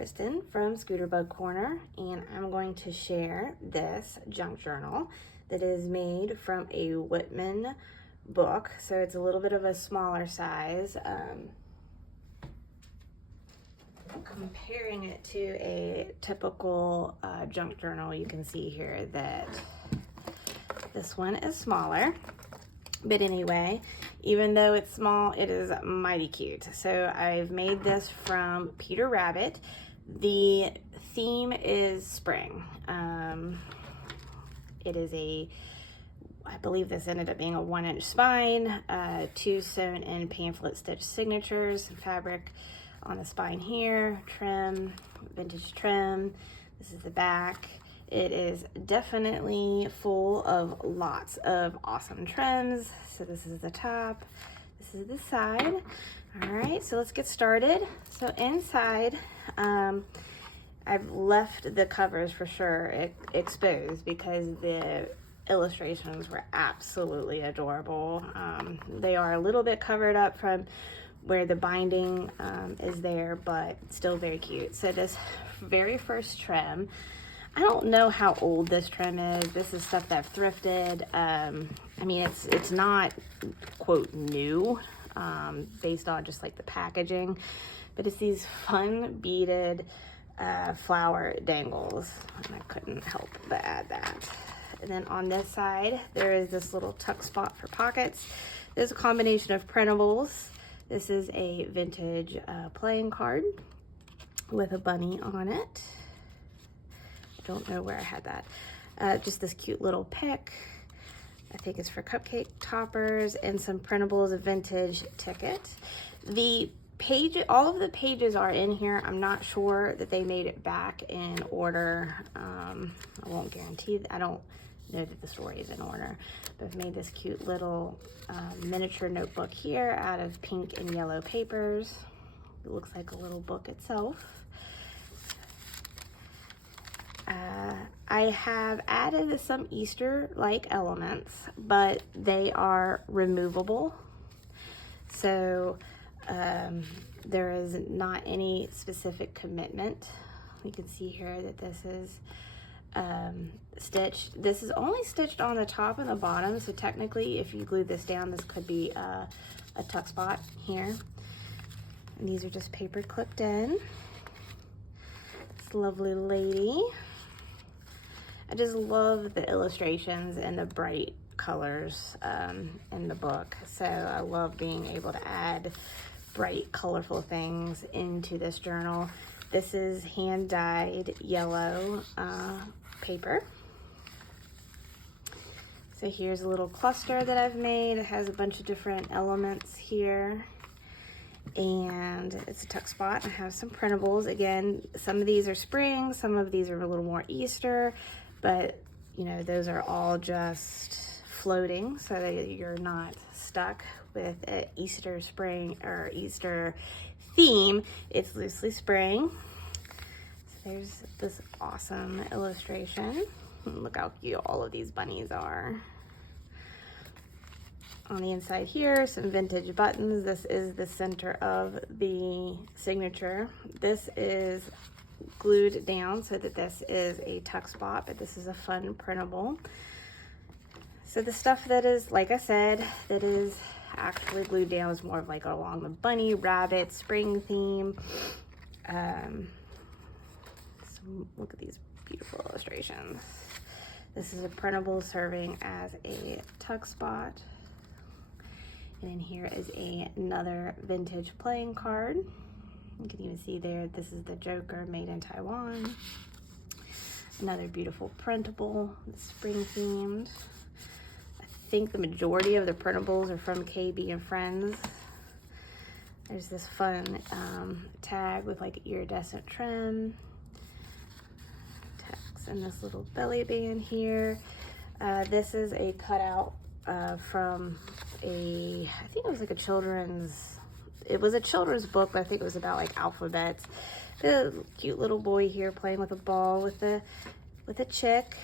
Kristen from Scooterbug Corner, and I'm going to share this junk journal that is made from a Whitman book. So it's a little bit of a smaller size. Comparing it to a typical junk journal, you can see here that this one is smaller. But anyway, even though it's small, it is mighty cute. So I've made this from Peter Rabbit. The theme is spring. It is I believe this ended up being a 1-inch spine, 2 sewn in pamphlet stitch signatures, and fabric on the spine here, trim, vintage trim. This is the back. It is definitely full of lots of awesome trims. So this is the top, this is the side. All right, so let's get started. So inside, I've left the covers for sure exposed because the illustrations were absolutely adorable. They are a little bit covered up from where the binding is there, but still very cute. So this very first trim, I don't know how old this trim is. This is stuff that I've thrifted. I mean, it's not, quote, new, based on just like the packaging, but it's these fun beaded flower dangles, and I couldn't help but add that. And then on this side, there is this little tuck spot for pockets. There's a combination of printables. This is a vintage playing card with a bunny on it. Don't know where I had that. Just this cute little pick. I think it's for cupcake toppers, and some printables, a vintage ticket. The page, all of the pages are in here. I'm not sure that they made it back in order. I won't guarantee that. I don't know that the story is in order, but I've made this cute little miniature notebook here out of pink and yellow papers. It looks like a little book itself. I have added some Easter-like elements, but they are removable. So there is not any specific commitment. You can see here that this is stitched. This is only stitched on the top and the bottom, so technically if you glue this down, this could be a tuck spot here. And these are just paper clipped in. This lovely lady. I just love the illustrations and the bright colors in the book. So I love being able to add bright, colorful things into this journal. This is hand-dyed yellow paper. So here's a little cluster that I've made. It has a bunch of different elements here. And it's a tuck spot. I have some printables. Again, some of these are spring, some of these are a little more Easter, but you know, those are all just floating so that you're not stuck with an Easter spring or Easter theme. It's loosely spring. So there's this awesome illustration. Look how cute all of these bunnies are. On the inside here, some vintage buttons. This is the center of the signature. This is glued down so that this is a tuck spot, but this is a fun printable. So the stuff that is, like I said, that is actually glued down is more of like along the bunny, rabbit, spring theme. So look at these beautiful illustrations. This is a printable serving as a tuck spot. And in here is another vintage playing card. You can even see there, this is the Joker made in Taiwan. Another beautiful printable, spring themed. I think the majority of the printables are from KB and Friends. There's this fun tag with like iridescent trim. Text and this little belly band here. This is a cutout from I think it was like a children's book, but I think it was about like alphabets. The cute little boy here playing with a ball with a chick.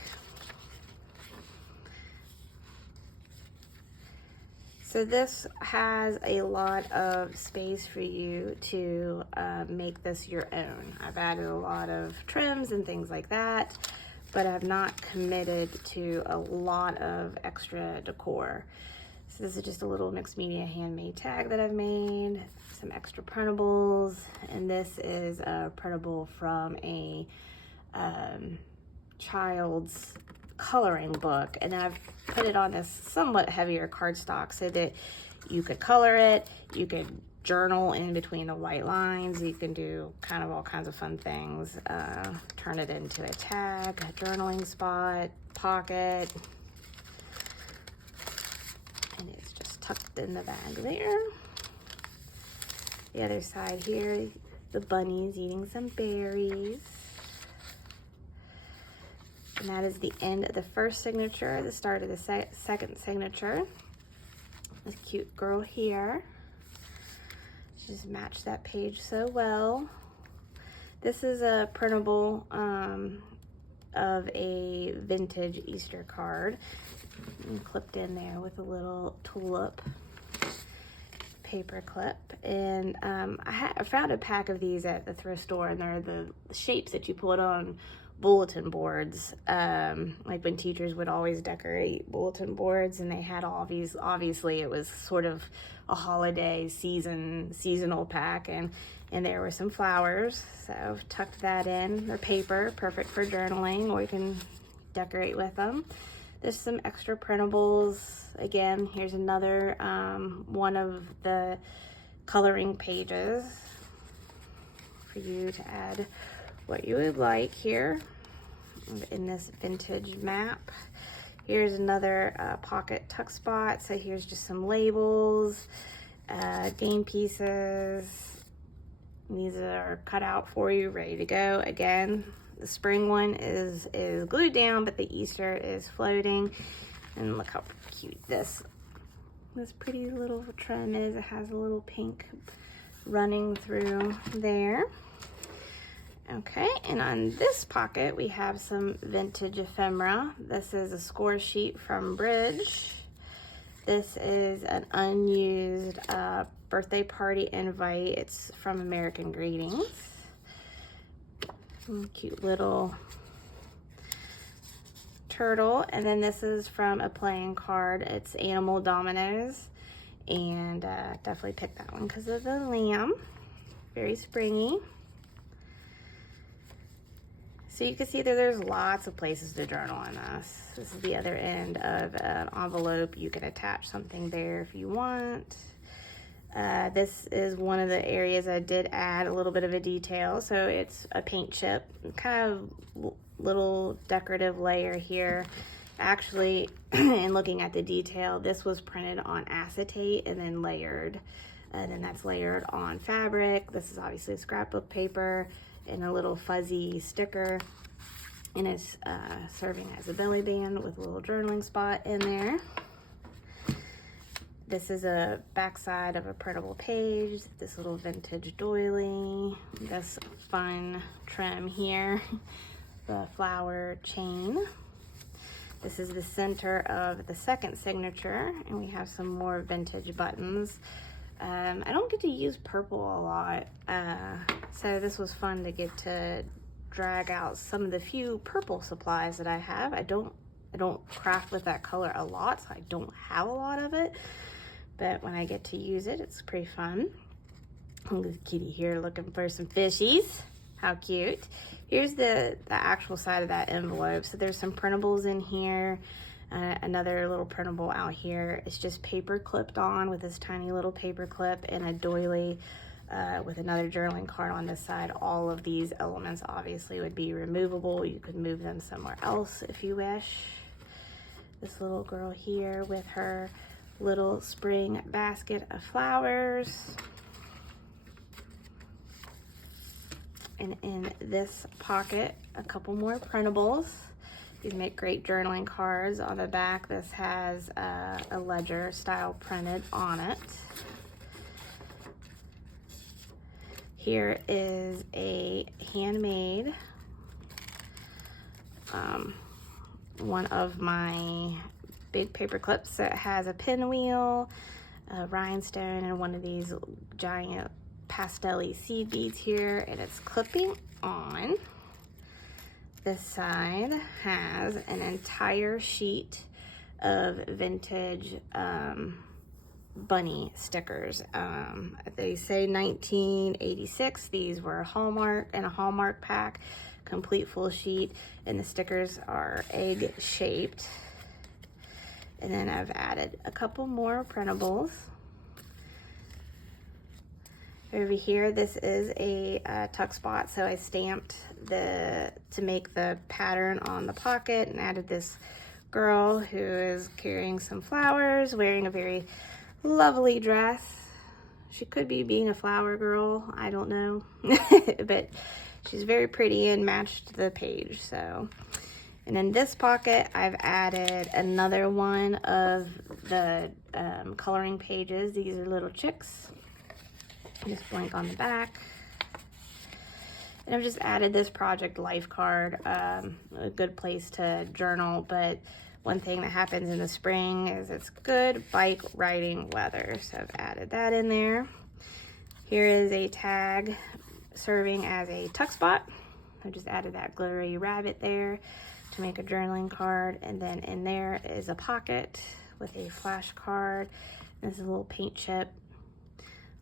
So So this has a lot of space for you to make this your own. I've added a lot of trims and things like that, but I've not committed to a lot of extra decor. So this is just a little mixed media handmade tag that I've made, some extra printables, and this is a printable from a child's coloring book, and I've put it on this somewhat heavier cardstock so that you could color it, you could journal in between the white lines, you can do kind of all kinds of fun things, turn it into a tag, a journaling spot, pocket, and it's just tucked in the bag there. The other side here, the bunny's eating some berries. And that is the end of the first signature, the start of the second signature. This cute girl here. She just matched that page so well. This is a printable of a vintage Easter card. And clipped in there with a little tulip paper clip. And I found a pack of these at the thrift store, and they're the shapes that you put on bulletin boards, like when teachers would always decorate bulletin boards, and they had all these, obviously it was sort of a holiday seasonal pack, and there were some flowers, so I've tucked that in. They're paper, perfect for journaling, or you can decorate with them. There's some extra printables. Again, here's another one of the coloring pages for you to add what you would like here in this vintage map. Here's another pocket tuck spot. So here's just some labels, game pieces. These are cut out for you, ready to go. Again, the spring one is glued down, but the Easter is floating. And look how cute this pretty little trim is. It has a little pink running through there. Okay, and on this pocket, we have some vintage ephemera. This is a score sheet from Bridge. This is an unused birthday party invite. It's from American Greetings. Cute little turtle. And then this is from a playing card. It's Animal Dominoes. And definitely picked that one because of the lamb. Very springy. So you can see that there's lots of places to journal on this. This is the other end of an envelope. You can attach something there if you want. This is one of the areas I did add a little bit of a detail. So it's a paint chip, kind of little decorative layer here. Actually, in looking at the detail, this was printed on acetate and then layered. And then that's layered on fabric. This is obviously scrapbook paper and a little fuzzy sticker, and it's serving as a belly band with a little journaling spot in there. This is a backside of a printable page, this little vintage doily, this fun trim here, the flower chain. This is the center of the second signature, and we have some more vintage buttons. I don't get to use purple a lot, so this was fun to get to drag out some of the few purple supplies that I have. I don't craft with that color a lot, so I don't have a lot of it, but when I get to use it, it's pretty fun. Look at the kitty here looking for some fishies. How cute. Here's the actual side of that envelope. So there's some printables in here. Another little printable out here. It's just paper clipped on with this tiny little paper clip, and a doily with another journaling card on this side. All of these elements obviously would be removable. You could move them somewhere else if you wish. This little girl here with her little spring basket of flowers. And in this pocket, a couple more printables. These make great journaling cards. On the back, this has a ledger style printed on it. Here is a handmade, one of my big paper clips. So it has a pinwheel, rhinestone and one of these giant pastel-y seed beads here, and it's clipping on. This side has an entire sheet of vintage bunny stickers. They say 1986. These were Hallmark in a Hallmark pack, complete full sheet, and the stickers are egg shaped. And then I've added a couple more printables. Over here, this is a tuck spot, so I stamped to make the pattern on the pocket and added this girl who is carrying some flowers, wearing a very lovely dress. She could be being a flower girl, I don't know, but she's very pretty and matched the page. So, and in this pocket, I've added another one of the coloring pages. These are little chicks. Just blank on the back. And I've just added this project life card, a good place to journal, but one thing that happens in the spring is it's good bike riding weather. So I've added that in there. Here is a tag serving as a tuck spot. I just added that glittery rabbit there to make a journaling card. And then in there is a pocket with a flash card. This is a little paint chip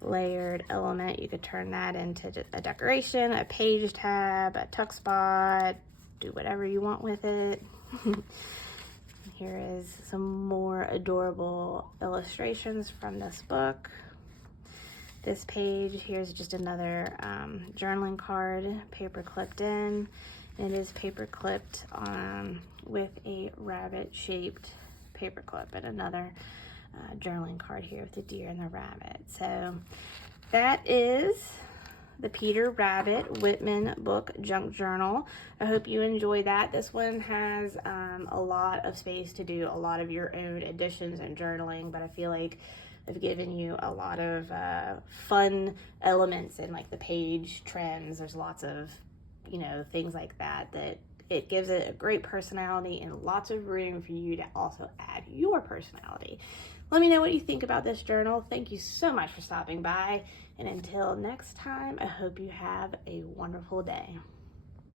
layered element. You could turn that into a decoration, a page tab, a tuck spot, do whatever you want with it. Here is some more adorable illustrations from this book. This page, here's just another journaling card, paper clipped in. It is paper clipped with a rabbit shaped paper clip, and another journaling card here with the deer and the rabbit. So that is the Peter Rabbit Whitman book junk journal. I hope you enjoy that. This one has a lot of space to do a lot of your own additions and journaling, but I feel like I've given you a lot of fun elements in like the page trends. There's lots of, you know, things like that it gives it a great personality and lots of room for you to also add your personality. Let me know what you think about this journal. Thank you so much for stopping by. And until next time, I hope you have a wonderful day.